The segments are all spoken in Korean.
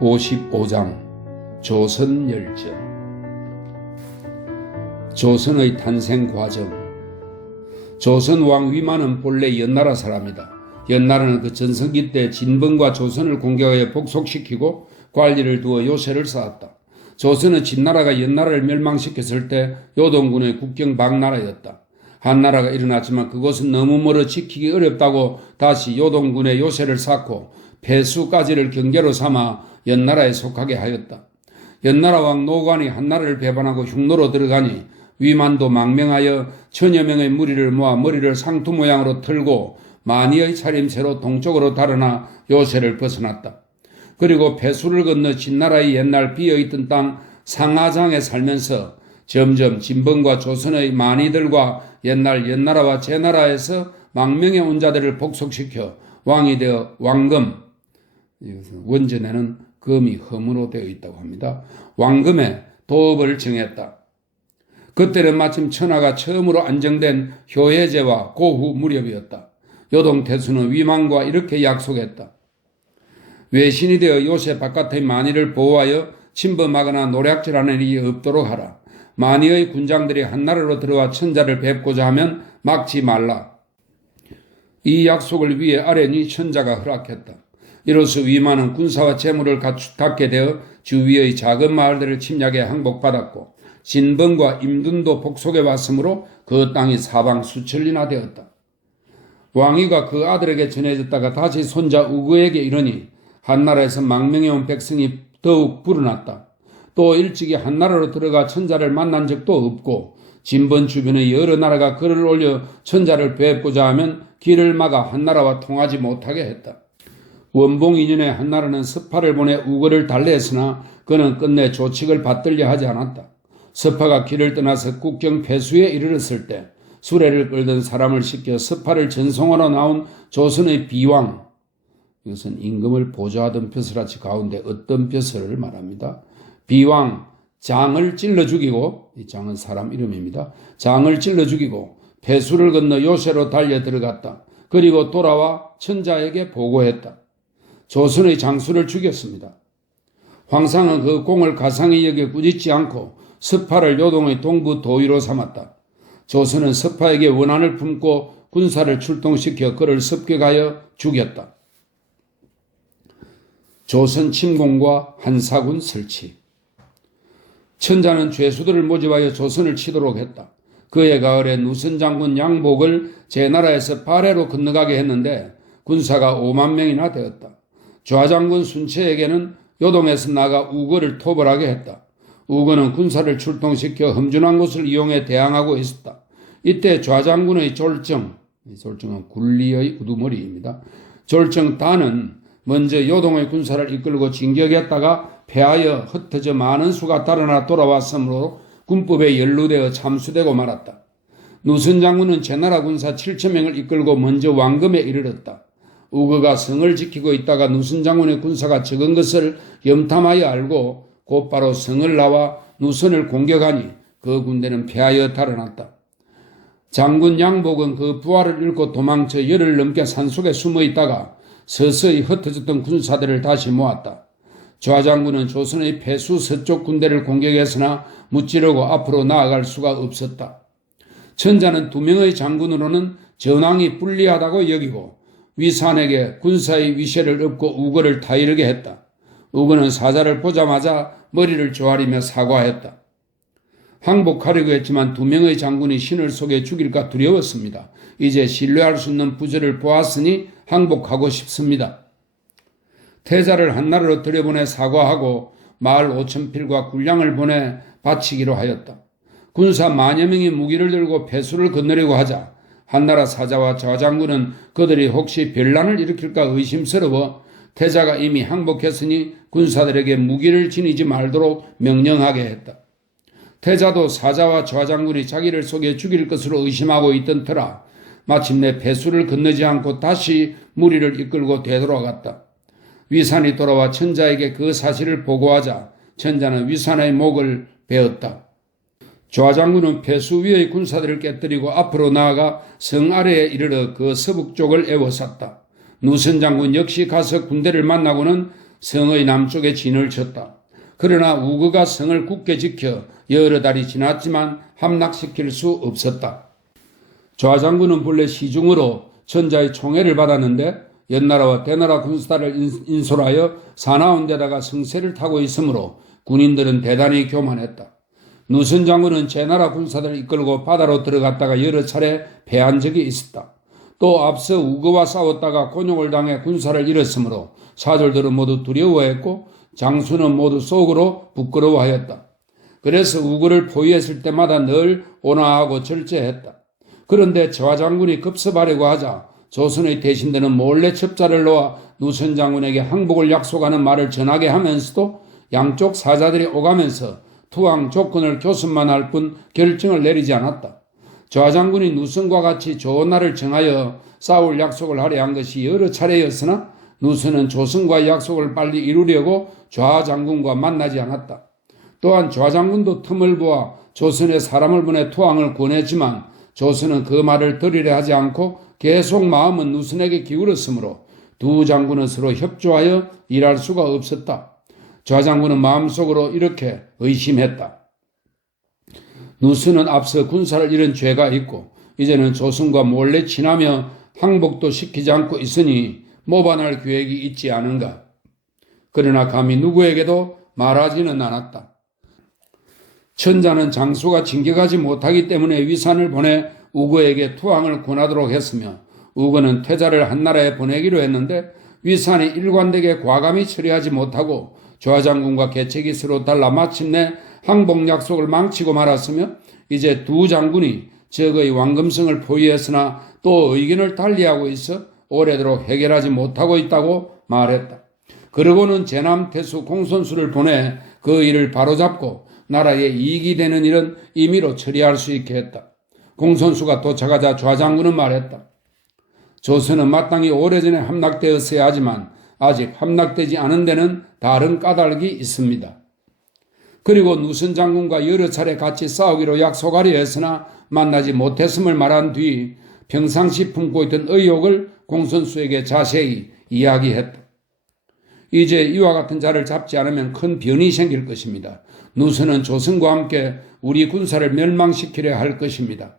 55장 조선열전. 조선의 탄생 과정. 조선왕 위만은 본래 연나라 사람이다. 연나라는 그 전성기 때 진번과 조선을 공격하여 복속시키고 관리를 두어 요새를 쌓았다. 조선은 진나라가 연나라를 멸망시켰을 때 요동군의 국경 밖나라였다. 한나라가 일어났지만 그곳은 너무 멀어 지키기 어렵다고 다시 요동군의 요새를 쌓고 폐수까지를 경계로 삼아 연나라에 속하게 하였다. 연나라 왕 노관이 한나라를 배반하고 흉노로 들어가니 위만도 망명하여 천여 명의 무리를 모아 머리를 상투 모양으로 틀고 만이의 차림새로 동쪽으로 달아나 요새를 벗어났다. 그리고 폐수를 건너 진나라의 옛날 비어있던 땅 상하장에 살면서 점점 진번과 조선의 만이들과 옛날 연나라와 제나라에서 망명해 온 자들을 복속시켜 왕이 되어 왕금, 원전에는 금이 흠으로 되어 있다고 합니다. 왕금의 도읍을 정했다. 그때는 마침 천하가 처음으로 안정된 효해제와 고후 무렵이었다. 요동 태수는 위만과 이렇게 약속했다. 외신이 되어 요새 바깥의 만이를 보호하여 침범하거나 노략질하는 일이 없도록 하라. 만이의 군장들이 한나라로 들어와 천자를 뵙고자 하면 막지 말라. 이 약속을 위해 아뢰니 천자가 허락했다. 이로써 위만은 군사와 재물을 갖게 되어 주위의 작은 마을들을 침략해 항복받았고 진번과 임둔도 복속해 왔으므로 그 땅이 사방 수천리나 되었다. 왕위가 그 아들에게 전해졌다가 다시 손자 우거에게 이르니 한나라에서 망명해온 백성이 더욱 불어났다. 또 일찍이 한나라로 들어가 천자를 만난 적도 없고 진번 주변의 여러 나라가 글을 올려 천자를 뵙고자 하면 길을 막아 한나라와 통하지 못하게 했다. 원봉 2년에 한나라는 스파를 보내 우거를 달래했으나 그는 끝내 조칙을 받들려 하지 않았다. 스파가 길을 떠나서 국경 폐수에 이르렀을 때 수레를 끌던 사람을 시켜 스파를 전송하러 나온 조선의 비왕, 이것은 임금을 보좌하던 벼슬아치 가운데 어떤 벼슬을 말합니다. 비왕 장을 찔러 죽이고, 이 장은 사람 이름입니다. 장을 찔러 죽이고 폐수를 건너 요새로 달려 들어갔다. 그리고 돌아와 천자에게 보고했다. 조선의 장수를 죽였습니다. 황상은 그 공을 가상히 여겨 꾸짖지 않고 스파를 요동의 동부 도위로 삼았다. 조선은 스파에게 원한을 품고 군사를 출동시켜 그를 습격하여 죽였다. 조선 침공과 한사군 설치. 천자는 죄수들을 모집하여 조선을 치도록 했다. 그해 가을에 누선 장군 양복을 제나라에서 발해로 건너가게 했는데 군사가 5만 명이나 되었다. 좌장군 순채에게는 요동에서 나가 우거를 토벌하게 했다. 우거는 군사를 출동시켜 험준한 곳을 이용해 대항하고 있었다. 이때 좌장군의 졸정은 굴리의 우두머리입니다. 졸정 단은 먼저 요동의 군사를 이끌고 진격했다가 패하여 흩어져 많은 수가 달아나 돌아왔으므로 군법에 연루되어 참수되고 말았다. 누선 장군은 제나라 군사 7,000명을 이끌고 먼저 왕금에 이르렀다. 우거가 성을 지키고 있다가 누선 장군의 군사가 적은 것을 염탐하여 알고 곧바로 성을 나와 누선을 공격하니 그 군대는 패하여 달아났다. 장군 양복은 그 부하를 잃고 도망쳐 열흘 넘게 산속에 숨어 있다가 서서히 흩어졌던 군사들을 다시 모았다. 좌장군은 조선의 폐수 서쪽 군대를 공격했으나 무찌르고 앞으로 나아갈 수가 없었다. 천자는 2명의 장군으로는 전황이 불리하다고 여기고 위산에게 군사의 위세를 얻고 우거를 타이르게 했다. 우거는 사자를 보자마자 머리를 조아리며 사과했다. 항복하려고 했지만 2명의 장군이 신을 속에 죽일까 두려웠습니다. 이제 신뢰할 수 있는 부절을 보았으니 항복하고 싶습니다. 태자를 한나라로 들여보내 사과하고 마을 5,000필과 군량을 보내 바치기로 하였다. 군사 만여 명이 무기를 들고 폐수를 건너려고 하자 한나라 사자와 좌장군은 그들이 혹시 변란을 일으킬까 의심스러워 태자가 이미 항복했으니 군사들에게 무기를 지니지 말도록 명령하게 했다. 태자도 사자와 좌장군이 자기를 속여 죽일 것으로 의심하고 있던 터라 마침내 폐수를 건너지 않고 다시 무리를 이끌고 되돌아갔다. 위산이 돌아와 천자에게 그 사실을 보고하자 천자는 위산의 목을 베었다. 좌장군은 폐수 위의 군사들을 깨뜨리고 앞으로 나아가 성 아래에 이르러 그 서북쪽을 에워쌌다. 누선 장군 역시 가서 군대를 만나고는 성의 남쪽에 진을 쳤다. 그러나 우거가 성을 굳게 지켜 여러 달이 지났지만 함락시킬 수 없었다. 좌장군은 본래 시중으로 천자의 총애를 받았는데 연나라와 대나라 군사를 인솔하여 사나운 데다가 성세를 타고 있으므로 군인들은 대단히 교만했다. 누선 장군은 제나라 군사들을 이끌고 바다로 들어갔다가 여러 차례 패한 적이 있었다. 또 앞서 우거와 싸웠다가 곤욕을 당해 군사를 잃었으므로 사졸들은 모두 두려워했고 장수는 모두 속으로 부끄러워하였다. 그래서 우거를 포위했을 때마다 늘 온화하고 절제했다. 그런데 좌장군이 급습하려고 하자 조선의 대신들은 몰래 첩자를 놓아 누선 장군에게 항복을 약속하는 말을 전하게 하면서도 양쪽 사자들이 오가면서 투항 조건을 교습만 할 뿐 결정을 내리지 않았다. 좌장군이 누선과 같이 좋은 날을 정하여 싸울 약속을 하려 한 것이 여러 차례였으나 누선은 조선과의 약속을 빨리 이루려고 좌장군과 만나지 않았다. 또한 좌장군도 틈을 보아 조선에 사람을 보내 투항을 권했지만 조선은 그 말을 들으려 하지 않고 계속 마음은 누선에게 기울었으므로 두 장군은 서로 협조하여 일할 수가 없었다. 좌장군은 마음속으로 이렇게 의심했다. 누선은 앞서 군사를 잃은 죄가 있고 이제는 조선과 몰래 친하며 항복도 시키지 않고 있으니 모반할 계획이 있지 않은가. 그러나 감히 누구에게도 말하지는 않았다. 천자는 장수가 진격하지 못하기 때문에 위산을 보내 우거에게 투항을 권하도록 했으며 우거는 퇴자를 한나라에 보내기로 했는데 위산이 일관되게 과감히 처리하지 못하고 좌장군과 계책이 서로 달라 마침내 항복 약속을 망치고 말았으며 이제 두 장군이 적의 왕금성을 포위했으나 또 의견을 달리하고 있어 오래도록 해결하지 못하고 있다고 말했다. 그러고는 제남태수 공손수를 보내 그 일을 바로잡고 나라에 이익이 되는 일은 임의로 처리할 수 있게 했다. 공손수가 도착하자 좌장군은 말했다. 조선은 마땅히 오래전에 함락되었어야 하지만 아직 함락되지 않은 데는 다른 까닭이 있습니다. 그리고 누선 장군과 여러 차례 같이 싸우기로 약속하려 했으나 만나지 못했음을 말한 뒤 평상시 품고 있던 의욕을 공손수에게 자세히 이야기했다. 이제 이와 같은 자를 잡지 않으면 큰 변이 생길 것입니다. 누선은 조선과 함께 우리 군사를 멸망시키려 할 것입니다.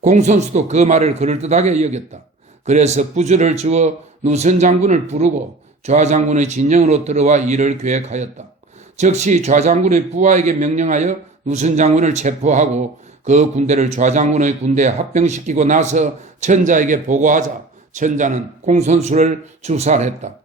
공손수도 그 말을 그럴듯하게 여겼다. 그래서 부주를 주어 누선 장군을 부르고 좌장군의 진영으로 들어와 일을 계획하였다. 즉시 좌장군의 부하에게 명령하여 누선 장군을 체포하고 그 군대를 좌장군의 군대에 합병시키고 나서 천자에게 보고하자 천자는 공손수를 주살했다.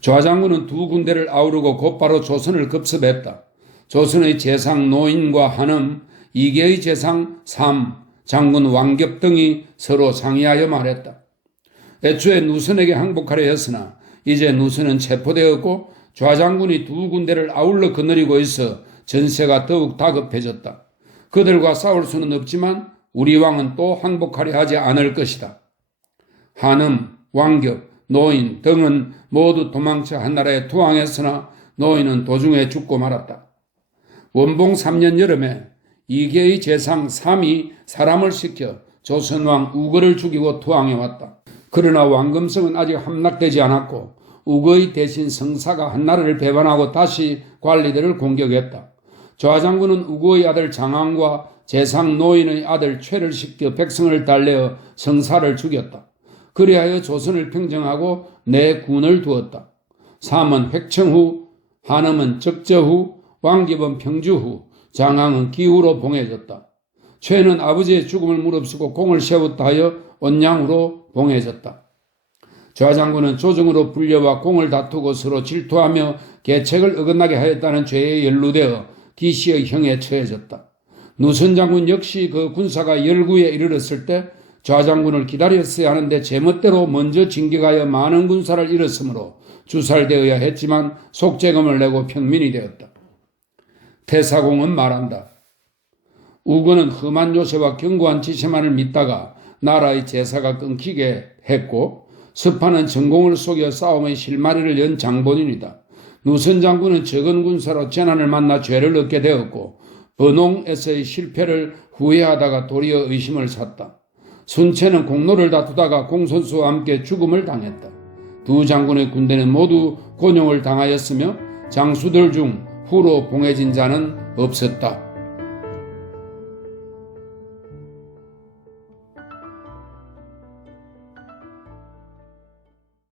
좌장군은 두 군대를 아우르고 곧바로 조선을 급습했다. 조선의 재상 노인과 한음, 이계의 재상 삼, 장군 왕겹 등이 서로 상의하여 말했다. 애초에 누선에게 항복하려 했으나 이제 누선은 체포되었고 좌장군이 두 군대를 아울러 거느리고 있어 전세가 더욱 다급해졌다. 그들과 싸울 수는 없지만 우리 왕은 또 항복하려 하지 않을 것이다. 한음, 왕겹, 노인 등은 모두 도망쳐 한나라에 투항했으나 노인은 도중에 죽고 말았다. 원봉 3년 여름에 이계의 재상 3이 사람을 시켜 조선왕 우거를 죽이고 투항해왔다. 그러나 왕금성은 아직 함락되지 않았고 우거의 대신 성사가 한나라를 배반하고 다시 관리들을 공격했다. 좌장군은 우거의 아들 장항과 재상 노인의 아들 최를 시켜 백성을 달래어 성사를 죽였다. 그리하여 조선을 평정하고 내 군을 두었다. 삼은 획청후, 한음은 적저후, 왕깁은 평주후, 장항은 기후로 봉해졌다. 최는 아버지의 죽음을 무릅쓰고 공을 세웠다 하여 온양으로 봉해졌다. 좌장군은 조정으로 불려와 공을 다투고 서로 질투하며 계책을 어긋나게 하였다는 죄에 연루되어 기시의 형에 처해졌다. 누선 장군 역시 그 군사가 열구에 이르렀을 때 좌장군을 기다렸어야 하는데 제멋대로 먼저 진격하여 많은 군사를 잃었으므로 주살되어야 했지만 속죄금을 내고 평민이 되었다. 태사공은 말한다. 우거는 험한 요새와 견고한 지시만을 믿다가 나라의 제사가 끊기게 했고 스파는 전공을 속여 싸움의 실마리를 연 장본인이다. 누선 장군은 적은 군사로 재난을 만나 죄를 얻게 되었고 번홍에서의 실패를 후회하다가 도리어 의심을 샀다. 순체는 공로를 다투다가 공손수와 함께 죽음을 당했다. 두 장군의 군대는 모두 곤용을 당하였으며 장수들 중 후로 봉해진 자는 없었다.